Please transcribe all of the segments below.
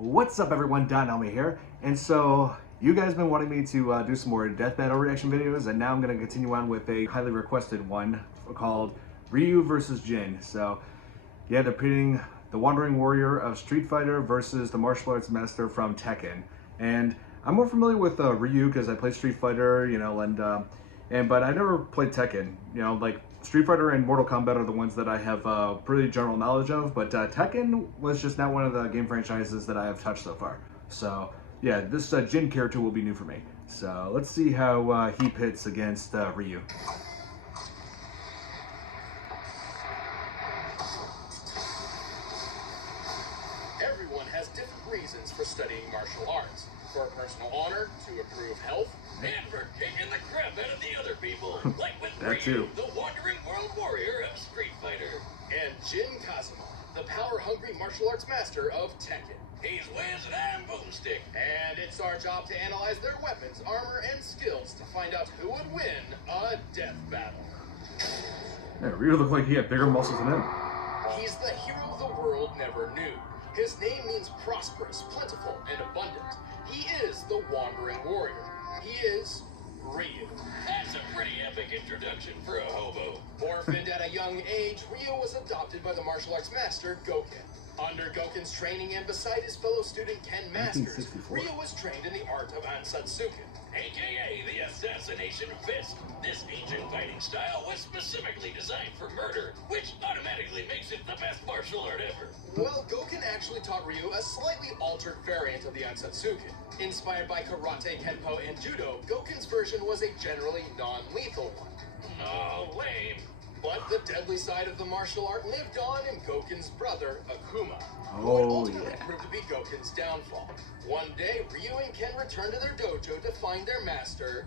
What's up everyone, Elmi here. And so you guys been wanting me to do some more death battle reaction videos, and now I'm going to continue on with a highly requested one called Ryu versus Jin. So yeah, they're pitting the Wandering Warrior of Street Fighter versus the martial arts master from Tekken. And I'm more familiar with Ryu because I played Street Fighter, but I never played Tekken. Like Street Fighter and Mortal Kombat are the ones that I have pretty general knowledge of, but Tekken was just not one of the game franchises that I have touched so far. So yeah, this Jin character will be new for me. So let's see how he pits against Ryu. Everyone has different reasons for studying martial arts. For personal honor, to improve health, and for kicking the crap out of the other people. Like with Ryu, the Wandering World Warrior of Street Fighter. And Jin Kazuma, the power-hungry martial arts master of Tekken. He's Wiz and I'm Boomstick. And it's our job to analyze their weapons, armor, and skills to find out who would win a death battle. Yeah, Ryu looked like he had bigger muscles than him. He's the hero the world never knew. His name means prosperous, plentiful, and abundant. He is the Wandering Warrior. He is Ryu. That's a pretty epic introduction for a hobo. Orphaned at a young age, Ryu was adopted by the martial arts master Goken. Under Goken's training and beside his fellow student Ken Masters, Ryu was trained in the art of Ansatsuken, aka the Assassination Fist. This ancient fighting style was specifically designed for murder, which automatically makes it the best martial art ever. Well, Goken actually taught Ryu a slightly altered variant of the Ansatsuken. Inspired by karate, kenpo, and judo, Goken's version was a generally non-lethal one. Oh, lame. But the deadly side of the martial art lived on in Goken's brother, Akuma, who would ultimately prove to be Goken's downfall. One day, Ryu and Ken returned to their dojo to find their master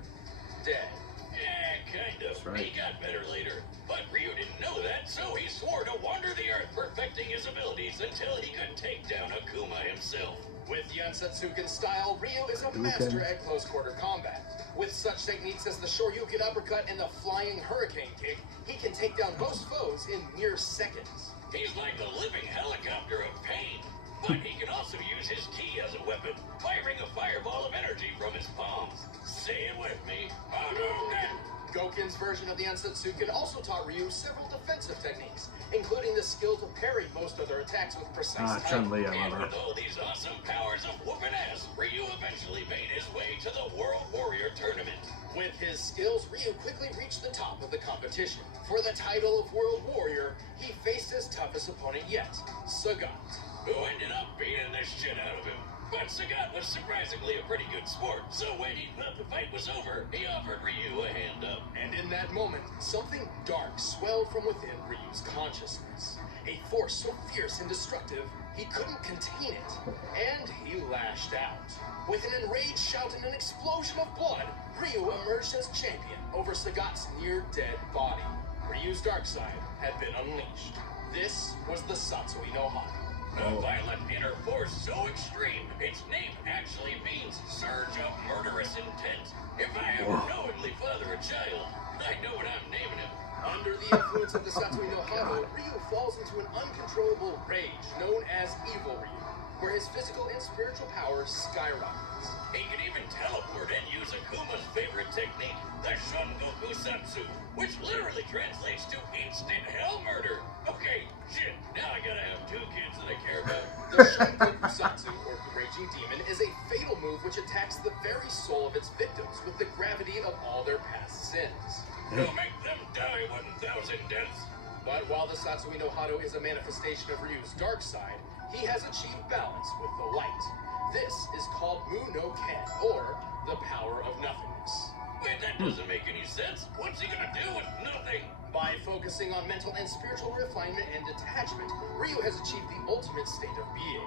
dead. Yeah, kind of. Right. He got better later. But Ryu didn't know that, so he swore to wander the earth, perfecting his abilities until he could take down Akuma himself. With the Ansatsuken style, Ryu is a master at close-quarter combat. With such techniques as the Shoryuken uppercut and the flying hurricane kick, he can take down most foes in mere seconds. He's like a living helicopter of pain. But he can also use his ki as a weapon, firing a fireball of energy from his palms. Say it with me, Hadouken! Goken's version of the Ansatsuken also taught Ryu several defensive techniques, including the skill to parry most other attacks with precise timing. And with all these awesome powers of whooping ass, Ryu eventually made his way to the World Warrior Tournament. With his skills, Ryu quickly reached the top of the competition. For the title of World Warrior, he faced his toughest opponent yet, Sagat, who ended up beating the shit out of him. But Sagat was surprisingly a pretty good sport, so when he thought the fight was over, he offered Ryu a hand up. And in that moment, something dark swelled from within Ryu's consciousness. A force so fierce and destructive, he couldn't contain it, and he lashed out. With an enraged shout and an explosion of blood, Ryu emerged as champion over Sagat's near-dead body. Ryu's dark side had been unleashed. This was the Satsui no Hana. A violent inner force so extreme, its name actually means surge of murderous intent. If I ever knowingly father a child, I know what I'm naming him. Under the influence of the Satsui no Hana, Ryu falls into an uncontrollable rage known as Evil Ryu, where his physical and spiritual power skyrockets. He can even teleport and use Akuma's favorite technique, the Shungoku Satsu, which literally translates to instant hell murder. Okay, shit, now I gotta have two kids that I care about. The Shungoku Satsu, or the Raging Demon, is a fatal move which attacks the very soul of its victims with the gravity of all their past sins. It'll make them die 1,000 deaths. But while the Satsui no Hado is a manifestation of Ryu's dark side, he has achieved balance with the light. This is called Mu no Ken, or the power of nothingness. Wait, that doesn't make any sense. What's he gonna do with nothing? By focusing on mental and spiritual refinement and detachment, Ryu has achieved the ultimate state of being.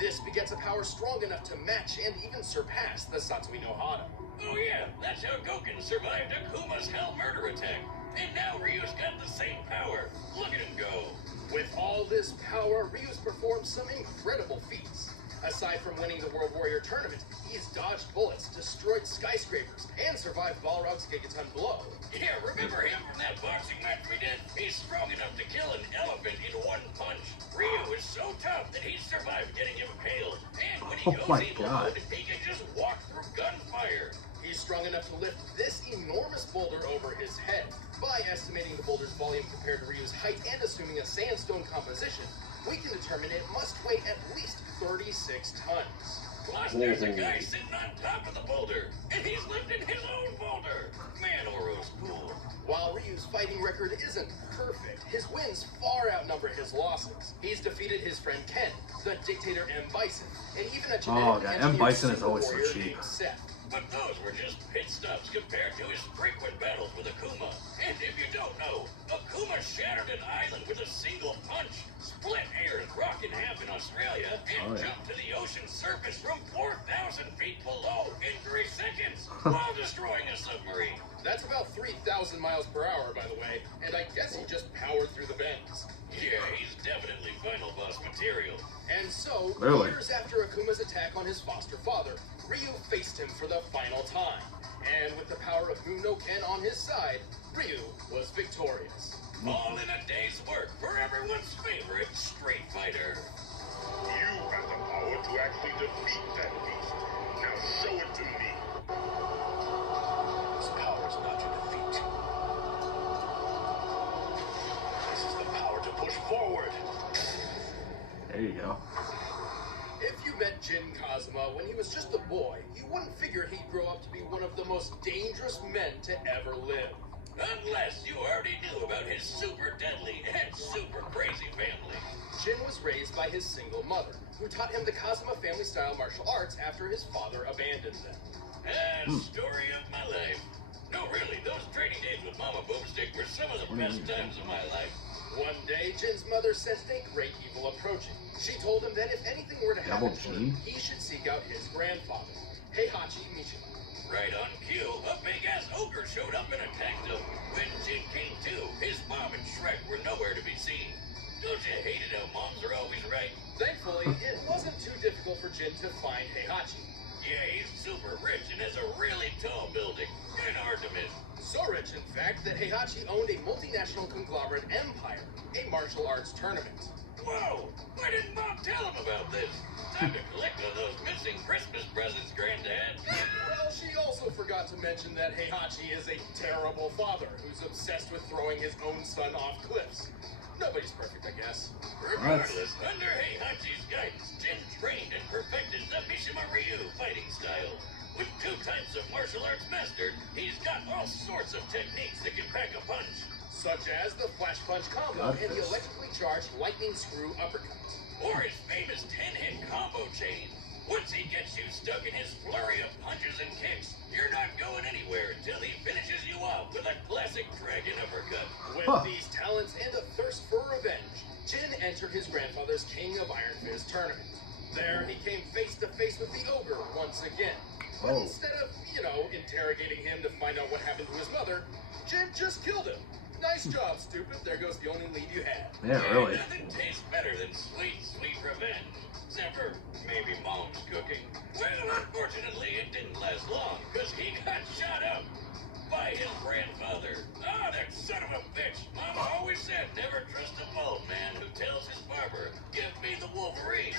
This begets a power strong enough to match and even surpass the Satsui no Hana. Oh yeah, that's how Goken survived Akuma's hell murder attack. And now Ryu's got the same power. Look at him go. With all this power, Ryu's performed some incredible feats. Aside from winning the World Warrior Tournament, he's dodged bullets, destroyed skyscrapers, and survived Balrog's gigaton blow. Yeah, remember him from that boxing match we did? He's strong enough to kill an elephant in one punch. Ryu is so tough that he survived getting impaled and he Oh goes my in God. mode, he can just walk through gunfire. He's strong enough to lift this enormous boulder over his head. By estimating the boulder's volume compared to Ryu's height and assuming a sandstone composition, we can determine it must weigh at least 36 tons. Plus, there's a guy sitting on top of the boulder, and he's lifting his own boulder. Man, Oro's cool. While Ryu's fighting record isn't perfect, his wins far outnumber his losses. He's defeated his friend Ken, the dictator M. Bison, and even a genetically M. Bison is always so cheap. Seth. But those were just pit stops compared to his frequent battles with Akuma. And if you don't know, Akuma shattered an island with a single punch, split Ayers Rock in half in Australia, and jumped to the ocean surface from 4,000 feet below in 3 seconds while destroying a submarine. That's about 3,000 miles per hour, by the way, and I guess he just powered through the bends. Yeah, he's definitely final boss material. And so, years after Akuma's attack on his foster father, Ryu faced him for the final time. And with the power of Muno Ken on his side, Ryu was victorious. All in a day's work for everyone's favorite Street Fighter. You have the power to actually defeat that beast. Now show it to me. This power is not to defeat. This is the power to push forward. There you go. If you met Jin Kazuma when he was just a boy, you wouldn't figure he'd grow up to be one of the most dangerous men to ever live. Unless you already knew about his super deadly and super crazy family. Jin was raised by his single mother, who taught him the Kazuma family-style martial arts after his father abandoned them. Story of my life. No, really, those training days with Mama Boomstick were some of the best times of my life. One day, Jin's mother sensed a great evil approaching. She told him that if anything were to happen to him, he should seek out his grandfather, Heihachi Mishima. Right on cue, a big-ass ogre showed up and attacked him. When Jin came to, his mom and Shrek were nowhere to be seen. Don't you hate it how moms are always right? Thankfully, it wasn't too difficult for Jin to find Heihachi. Yeah, he's super rich and has a really tall building. Kind of hard to miss. So rich, in fact, that Heihachi owned a multinational conglomerate empire, a martial arts tournament. Whoa! Why didn't Mom tell him about this? Time to collect one of those missing Christmas presents, Granddad. Well, she also forgot to mention that Heihachi is a terrible father who's obsessed with throwing his own son off cliffs. Nobody's perfect, I guess. Regardless, under Heihachi's guidance, Jin trained and perfected the Mishima Ryu fighting style. With 2 types of martial arts mastered, he's got all sorts of techniques that can pack a punch. Such as the flash punch combo and the electrically charged lightning screw uppercut. Or his famous 10-hit combo chain. Once he gets you stuck in his flurry of punches and kicks, you're not going anywhere until he finishes you off with a classic dragon uppercut. With these talents and a thirst for revenge, Jin entered his grandfather's King of Iron Fist tournament. There, he came face to face with the ogre once again. But instead of, interrogating him to find out what happened to his mother, Jin just killed him. Nice job, stupid. There goes the only lead you had. Yeah, really. Nothing tastes better than sweet, sweet revenge. Except for maybe Mom's cooking. Well, unfortunately, it didn't last long, because he got shot up by his grandfather. Ah, that son of a bitch. Mama always said, never trust a bald man who tells his barber, give me the Wolverine.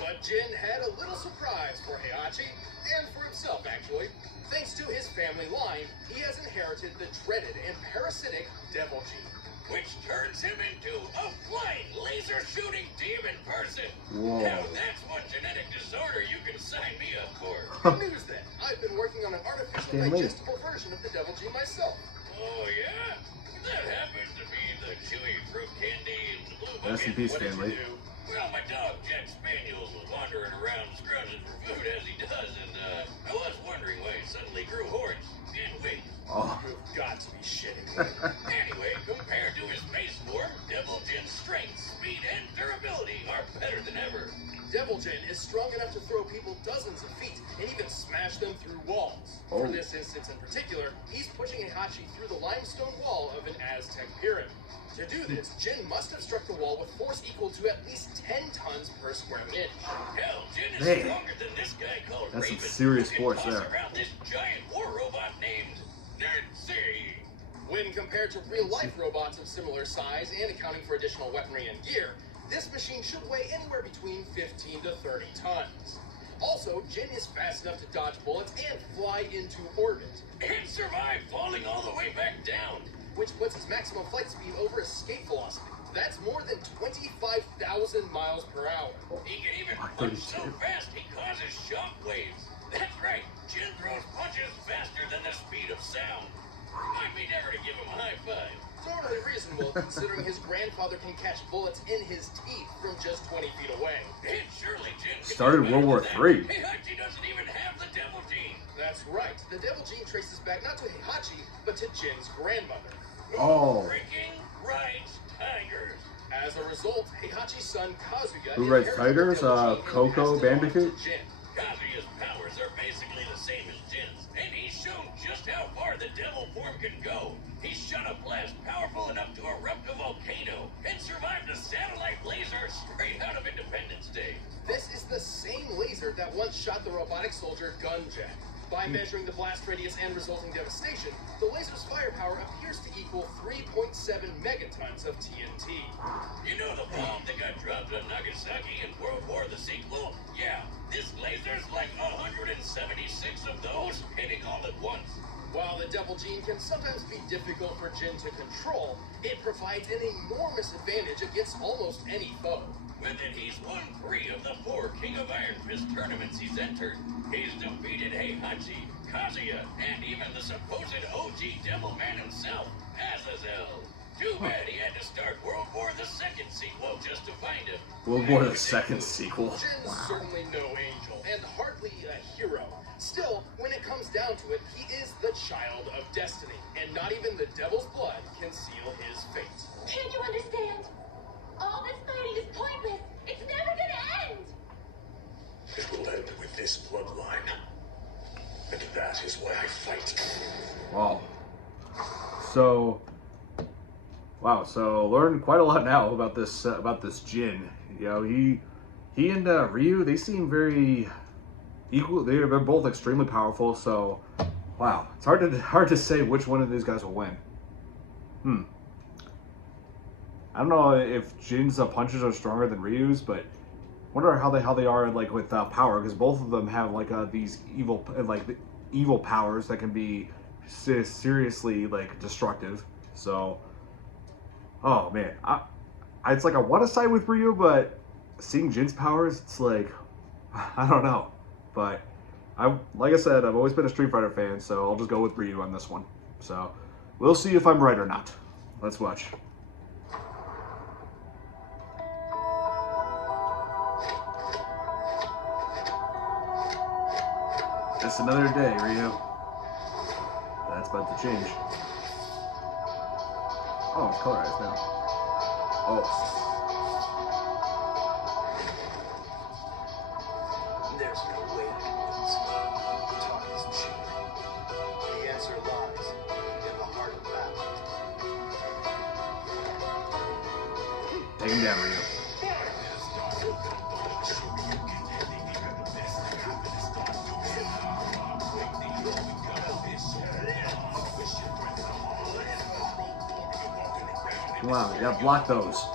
But Jin had a little surprise for Heihachi, and for himself, actually. Thanks to his family line, he has inherited the dreaded and parasitic Devil Gene, which turns him into a flying laser-shooting demon person. Whoa. Now that's one genetic disorder you can sign me up for. Good news then. I've been working on an artificial digestible version of the Devil Gene myself. Oh yeah? That happens to be the chewy fruit candy and the blue bucket. Rest in peace, Stanley. Well, my dog, Jack Spaniels, was wandering around scrounging for food as he does, and I was wondering why he suddenly grew horns and wings. You've got to be shitting me. Anyway, compared to his base form, Devil Jin's strength, speed, and durability are better than ever. Devil Jin is strong enough to throw people dozens of feet and even smash them through walls. For this instance in particular, he's pushing Heihachi through the limestone wall of an Aztec pyramid. To do this, Jin must have struck the wall with force equal to at least 10 tons per square inch. Hell, Jin is stronger than this guy called Raven. That's some serious force there. Around this giant war robot named Nerdsy. When compared to real-life robots of similar size and accounting for additional weaponry and gear, this machine should weigh anywhere between 15 to 30 tons. Also, Jin is fast enough to dodge bullets and fly into orbit. And survive falling all the way back down, which puts his maximum flight speed over escape velocity. That's more than 25,000 miles per hour. He can even punch so fast he causes shock waves. That's right, Jin throws punches faster than the speed of sound. Might be never to give him a high five. Totally reasonable, considering his grandfather can catch bullets in his teeth from just 20 feet away. And surely Jin started World War III. Heihachi doesn't even have the devil gene. That's right. The devil gene traces back not to Heihachi, but to Jin's grandmother. Oh. Freaking right, Tigers. As a result, Heihachi's son Kazuya Who writes Tigers? Coco Bandicoot? Kazuya's powers are basically the same as Jin's, and he's shown just how far the devil form can go. He shot a blast powerful enough to erupt a volcano and survived a satellite laser straight out of Independence Day. This is the same laser that once shot the robotic soldier Gunjack. By measuring the blast radius and resulting devastation, the laser's firepower appears to equal 3.7 megatons of TNT. You know the bomb that got dropped on Nagasaki in World War the sequel? Yeah, this laser's like 176 of those hitting all at once. While the devil gene can sometimes be difficult for Jin to control, it provides an enormous advantage against almost any foe. With it, he's won 3 of the 4 King of Iron Fist tournaments he's entered. He's defeated Heihachi, Kazuya, and even the supposed OG Devil Man himself, Azazel. Too bad he had to start World War II sequel just to find him. World War II sequel. Jin's certainly no angel, and hardly a hero. Still, when it comes down to it, he is the child of destiny, and not even the devil's blood can seal his fate. Can't you understand? All this fighting is pointless. It's never gonna end. It will end with this bloodline. And that is why I fight. Wow. So learned quite a lot now about this Jin. You know, he and Ryu, they seem very equal. They're both extremely powerful. So, wow, it's hard to say which one of these guys will win. I don't know if Jin's punches are stronger than Ryu's, but I wonder how they are like with power, because both of them have like these evil powers that can be seriously like destructive. So, oh man, it's like I want to side with Ryu, but seeing Jin's powers, it's like I don't know. But like I said, I've always been a Street Fighter fan, so I'll just go with Ryu on this one. So we'll see if I'm right or not. Let's watch. Just another day, Ryu. That's about to change. Oh, it's colorized now. Oh. There's no way to convince me. Talk is cheap. The answer lies in the heart of battle. Take him down, Ryu. Wow, yeah, block those.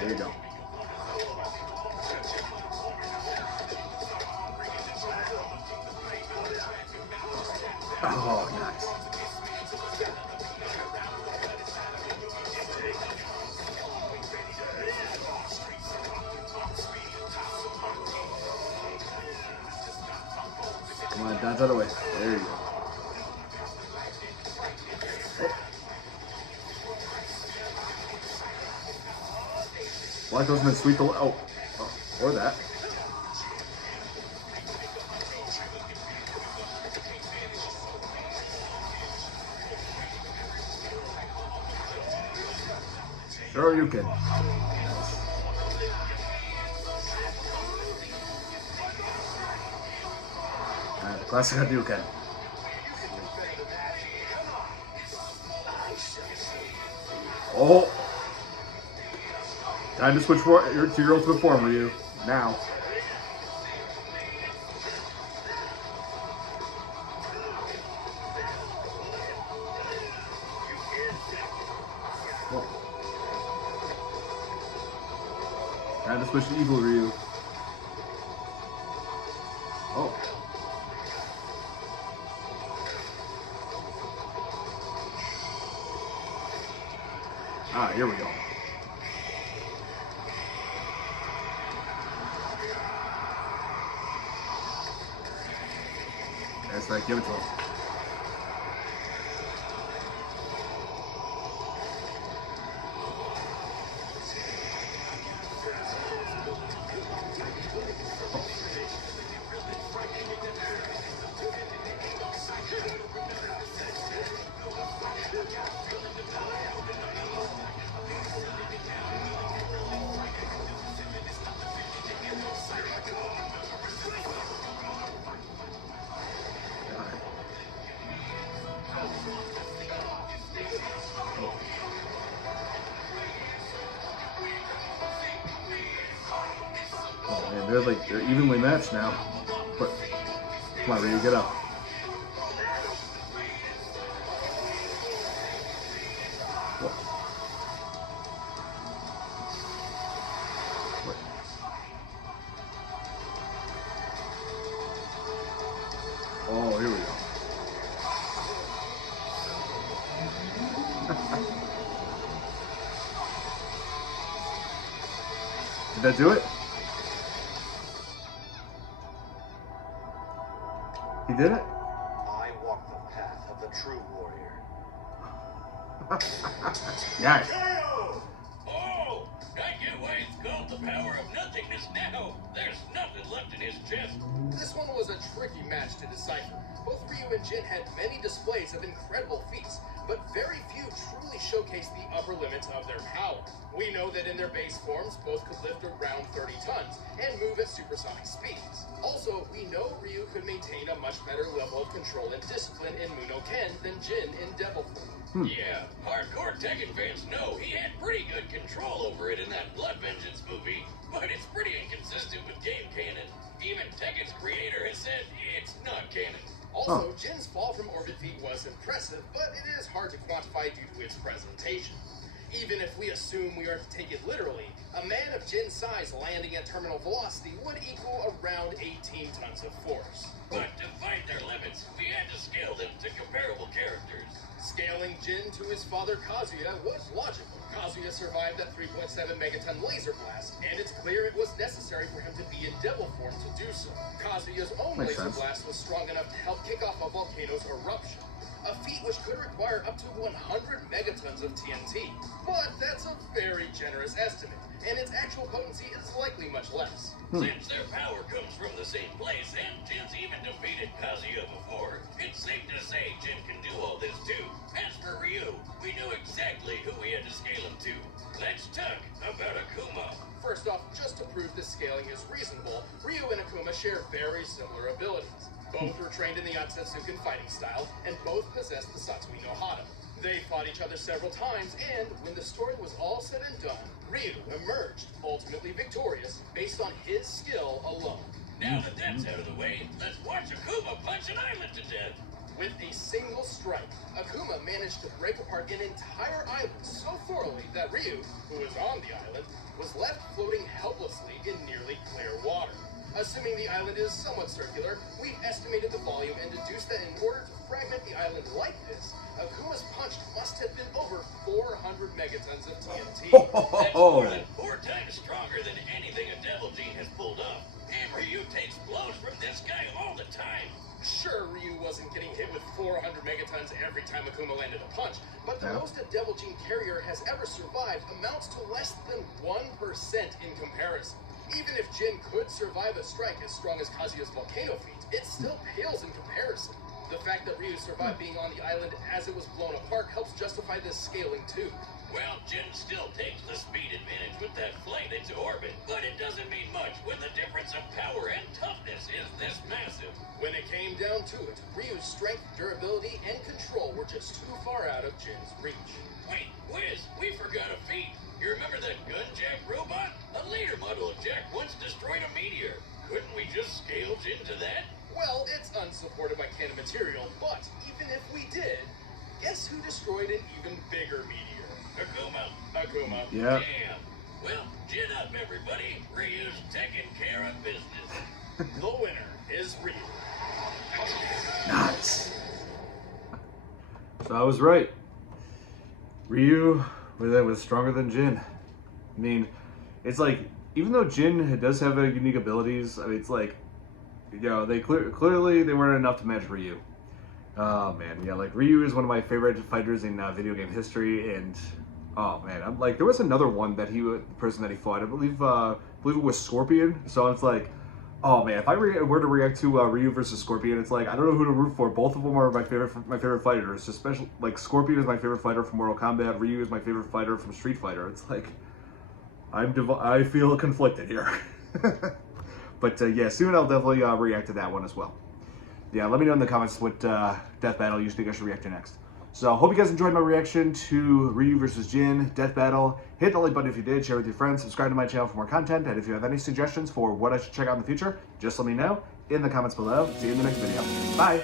There you go. Oh, nice. Come on, dodge out of the way. There you go. Black Ocean and sweep the or that. Sure you can. Alright, classic Hadouken. Oh! Time to switch to your ultimate form, Ryu. Now. Time had to switch to Evil Ryu. Oh. Ah, here we go. That's right, give it to him. Oh, man, they're evenly matched now. But come on, Ryu, get up. Oh, here we go. Did that do it? He did it? I walk the path of the true warrior. Yes. Oh, I get why it's called the power of nothingness now. There's nothing left in his chest. This one was a tricky match to decipher. Both Ryu and Jin had many displays of incredible feats, but very few truly showcased the upper limits of their power. We know that in their base forms, both could lift around 30 tons and move at supersonic speeds. Also, we know Ryu could maintain a much better level of control and discipline in Muno Ken than Jin in Devil Form. Yeah, hardcore Tekken fans know he had pretty good control over it in that Blood Vengeance movie, but it's pretty inconsistent with game canon. Even Tekken's creator has said it's not canon. Also, Jin's fall from orbit feat was impressive, but it is hard to quantify due to its presentation. Even if we assume we are to take it literally, a man of Jin's size landing at terminal velocity would equal around 18 tons of force. But to find their limits, we had to scale them to comparable characters. Scaling Jin to his father Kazuya was logical. Kazuya survived that 3.7 megaton laser blast, and it's clear it was necessary for him to be in devil form to do so. Kazuya's own laser blast was strong enough to help kick off a volcano's eruption, a feat which could require up to 100 megatons of TNT. But that's a very generous estimate, and its actual potency is likely much less. Since their power comes from the same place, and Jin's even defeated Kazuya before, it's safe to say Jin can do all this too. As for Ryu, we knew exactly who we had to scale him to. Let's talk about Akuma. First off, just to prove this scaling is reasonable, Ryu and Akuma share very similar abilities. Both were trained in the Otsutsuken fighting style, and both possessed the Satsui no Hana. They fought each other several times, and when the story was all said and done, Ryu emerged ultimately victorious based on his skill alone. Now that that's out of the way, let's watch Akuma punch an island to death. With a single strike, Akuma managed to break apart an entire island so thoroughly that Ryu, who was on the island, was left floating helplessly in nearly clear water. Assuming the island is somewhat circular, we've estimated the volume and deduced that in order to fragment the island like this, Akuma's punch must have been over 400 megatons of TNT. That's more than 4 times stronger than anything a Devil Gene has pulled off. And Ryu takes blows from this guy all the time. Sure, Ryu wasn't getting hit with 400 megatons every time Akuma landed a punch, but the most a Devil Gene carrier has ever survived amounts to less than 1% in comparison. Even if Jin could survive a strike as strong as Kazuya's volcano feat, it still pales in comparison. The fact that Ryu survived being on the island as it was blown apart helps justify this scaling too. Well, Jin still takes the speed advantage with that flight into orbit, but it doesn't mean much when the difference of power and toughness is this massive. When it came down to it, Ryu's strength, durability, and control were just too far out of Jin's reach. Wait, Wiz, we forgot a feat. You remember that Gunjack robot? A later model of Jack once destroyed a meteor. Couldn't we just scale Jin to that? Well, it's unsupported by canon material, but even if we did, guess who destroyed an even bigger meteor? Akuma. Yeah. Damn. Well, chin up, everybody. Ryu's taking care of business. The winner is Ryu. Nice. So I was right. Ryu was stronger than Jin. I mean, it's like, even though Jin does have unique abilities, I mean, it's like, you know, they clearly they weren't enough to match Ryu. Oh man, yeah, like Ryu is one of my favorite fighters in video game history, and oh man, I'm like, there was another one that the person that he fought, I believe it was Scorpion. So it's like, oh man, if I were to react to Ryu versus Scorpion, it's like I don't know who to root for. Both of them are my favorite fighters. Especially like Scorpion is my favorite fighter from Mortal Kombat. Ryu is my favorite fighter from Street Fighter. It's like I feel conflicted here. But yeah, soon I'll definitely react to that one as well. Yeah, let me know in the comments what Death Battle you think I should react to next. So hope you guys enjoyed my reaction to Ryu vs. Jin, Death Battle. Hit the like button if you did, share with your friends, subscribe to my channel for more content, and if you have any suggestions for what I should check out in the future, just let me know in the comments below. See you in the next video. Bye!